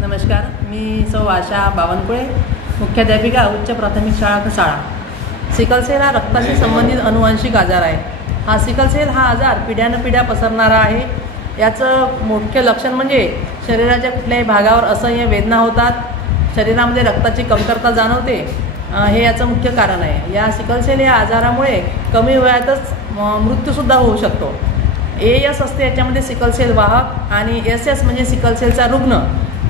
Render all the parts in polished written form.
नमस्कार, मी सौ आशा बावनकुळे, मुख्याध्यापिका उच्च प्राथमिक शाळा कसाळा। सिकलसेल हा रक्ताशी संबंधित अनुवांशिक आजार आहे। हा सिकलसेल हा आजार पिढ्यानपिढ्या पसरणारा आहे। याचं मुख्य लक्षण म्हणजे शरीराच्या कुठल्याही भागावर असह्य वेदना होतात, शरीरामध्ये रक्ताची कमतरता जाणवते, हे याचं मुख्य कारण आहे। या सिकलसेल या आजारामुळे कमी वयातच मृत्यूसुद्धा होऊ शकतो। AS असते याच्यामध्ये सिकलसेल वाहक आणि SS म्हणजे सिकलसेलचा रुग्ण।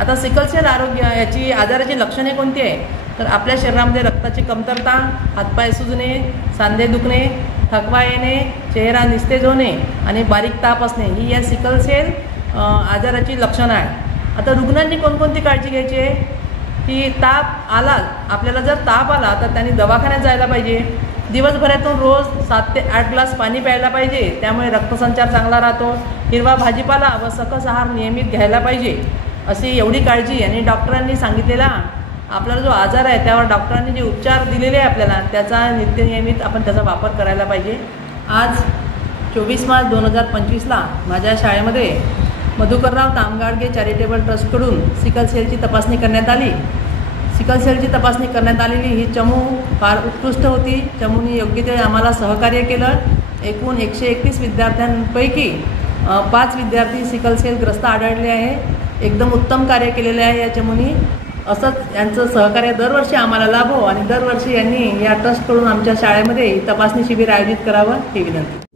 आता सिकलसेल याची आजाराची लक्षणे कोणती आहे तर आपल्या शरीरामध्ये रक्ताची कमतरता, हातपाय सुजणे, सांधे दुखणे, थकवा येणे, चेहरा निस्तेज होणे आणि बारीक ताप असणे ही या सिकलसेल आजाराची लक्षणं आहेत। आता रुग्णांनी कोणकोणती काळजी घ्यायची आहे की ताप आला, आपल्याला जर ताप आला तर त्यांनी दवाखान्यात जायला पाहिजे। दिवसभरातून रोज 7 ते 8 ग्लास पाणी प्यायला पाहिजे, त्यामुळे रक्तसंचार चांगला राहतो। हिरवा भाजीपाला व सकस आहार नियमित घ्यायला पाहिजे, अशी एवढी काळजी। आणि डॉक्टरांनी सांगितलेला आपल्याला जो आजार आहे त्यावर डॉक्टरांनी जे उपचार दिलेले आहे आपल्याला त्याचा नित्यनियमित आपण त्याचा वापर करायला पाहिजे। आज 24 मार्च 2025ला माझ्या शाळेमध्ये मधुकरराव तामगाडगे चॅरिटेबल ट्रस्टकडून सिकलसेलची तपासणी करण्यात आली। सिकलसेलची तपासणी करण्यात आलेली ही चमू फार उत्कृष्ट होती। चमूने योग्य ते आम्हाला सहकार्य केलं। एकूण 131 विद्यार्थ्यांपैकी 5 विद्यार्थी सिकलसेलग्रस्त आढळले आहे। एकदम उत्तम कार्य केलेले आहे या चमूनी। असंच यांचं सहकार्य दरवर्षी आम्हाला लाभो आणि दरवर्षी यांनी या ट्रस्टकडून आमच्या शाळेमध्ये तपासणी शिबिर आयोजित करावं ही विनंती।